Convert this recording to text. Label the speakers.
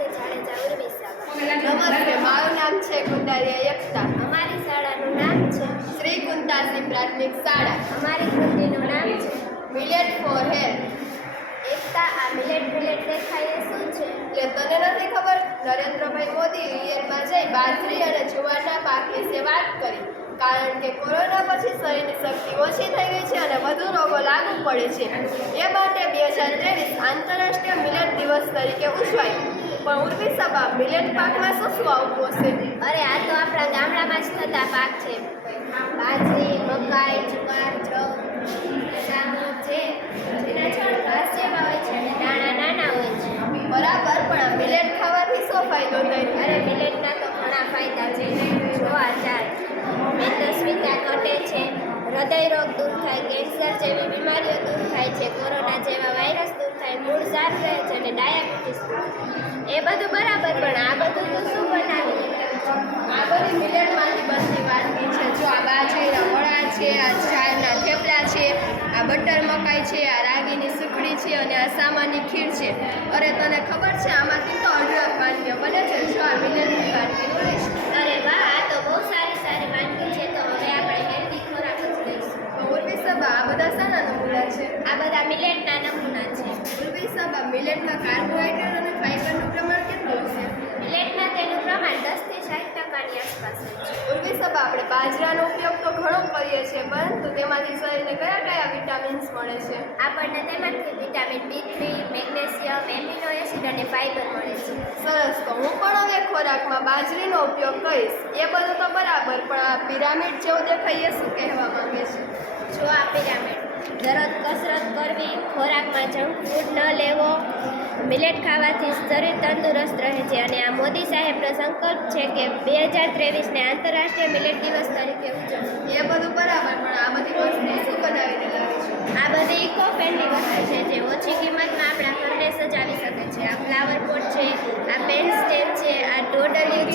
Speaker 1: નમસ્તે જાડેજા
Speaker 2: નમસ્તે મારું નામ છે કુંડારિયા એકતા
Speaker 1: અમારી શાળાનું નામ છે
Speaker 2: શ્રી કુંતાસી પ્રાથમિક શાળા.
Speaker 1: અમારી કૃતિનું નામ છે
Speaker 2: મિલેટ ફોર હેલ્થ
Speaker 1: એકતા આ મિલેટ મિલેટ દેખાય એ શું છે?
Speaker 2: એટલે તને નથી ખબર? નરેન્દ્રભાઈ મોદી રિયલમાં જઈ બાજરી અને જુવારના પાક વિશે વાત કરી. કારણ કે કોરોના પછી શરીરની શક્તિ ઓછી થઈ ગઈ છે અને વધુ રોગો લાગુ પડે છે. એ માટે બે હજાર ત્રેવીસ આંતરરાષ્ટ્રીય મિલેટ દિવસ તરીકે ઉજવાયું. પણ ઉર્વી સભા મિલેટ પાકમાં શું શું આવતું હશે?
Speaker 1: અરે આ તો આપણા ગામડામાં જ થતા પાક છે. બાજરી મકાઈ જુવાર જવ છે. જેના છોડ ઘાસ જેવા હોય છે અને દાણા નાના હોય છે.
Speaker 2: બરાબર પણ આ મિલેટ ખાવાથી શું ફાયદો થાય?
Speaker 1: અરે મિલેટના તો ઘણા ફાયદા છે. જો આચાર મેદસ્વીતા ઘટે છે. હૃદય રોગ દૂર થાય કેન્સર જેવી બીમારીઓ દૂર થાય છે. કોરોના જેવા વાયરસ દૂર થાય મૂળ સારું રહે છે અને ડાયાબિટીસ. એ બધું બરાબર પણ આ બધું તો શું બનાવી
Speaker 2: આ બધી મિલેટમાંથી બનતી વાનગી છે. જો આ બાજરીના વડા છે આ ચારના થેપલા છે આ બટર મકાઈ છે આ રાગીની સુખડી છે અને આ સામાની ખીર છે. અરે તને ખબર છે આમાંથી તો અઢળક વાનગીઓ બને છે. જો આ મિલનની વાનગી બોલીશ
Speaker 1: અરે વાહ આ તો બહુ સારી સારી વાનગી છે. તો હવે આપણે હેલ્ધી ખોરાક જ લઈશું.
Speaker 2: ઉર્વી સભા આ બધા શાના નમૂના છે?
Speaker 1: આ બધા મિલેટના નમૂના છે.
Speaker 2: ઉર્વી સભા મિલેટમાં કાર્બોહાઈડ્રેટ અને ફાઈબરનું પ્રમાણ કેટલું છે
Speaker 1: મિલેટમાં તેનું પ્રમાણ દસથી સાઠ ટકાની આસપાસ હોય છે
Speaker 2: ઉર્વી સભા આપણે બાજરાનો ઉપયોગ તો ઘણો કરીએ છીએ પરંતુ તેમાંથી શરીરને કયા કયા વિટામિન્સ મળે છે?
Speaker 1: આપણને તેમાંથી vitamin B three magnesium amino acid અને ફાઇબર મળે છે.
Speaker 2: સરસ તો હું પણ હવે ખોરાકમાં બાજરીનો ઉપયોગ કરીશ. એ બધું તો બરાબર પણ આ પિરામિડ જેવું દેખાય એ શું કહેવા માંગે છે?
Speaker 1: જો આ પિરામિડ દરરોજ કસરત કરવી ખોરાકમાં જંક ફૂડ ન લેવો. મિલેટ ખાવાથી શરીર તંદુરસ્ત રહે છે અને આ મોદી સાહેબનો સંકલ્પ છે કે બે હજાર ત્રેવીસને આંતરરાષ્ટ્રીય મિલેટ દિવસ તરીકે ઉજવવું.
Speaker 2: એ બધું બરાબર પણ આ બધી વસ્તુ શું બનાવીને લાવી છે?
Speaker 1: આ બધી ઇકો ફ્રેન્ડલી વસ્તુ છે જે ઓછી કિંમતમાં આપણા ઘરને સજાવી શકે છે. આ ફ્લાવર પોટ છે આ પેન સ્ટેન્ડ છે આ ડોડલિયું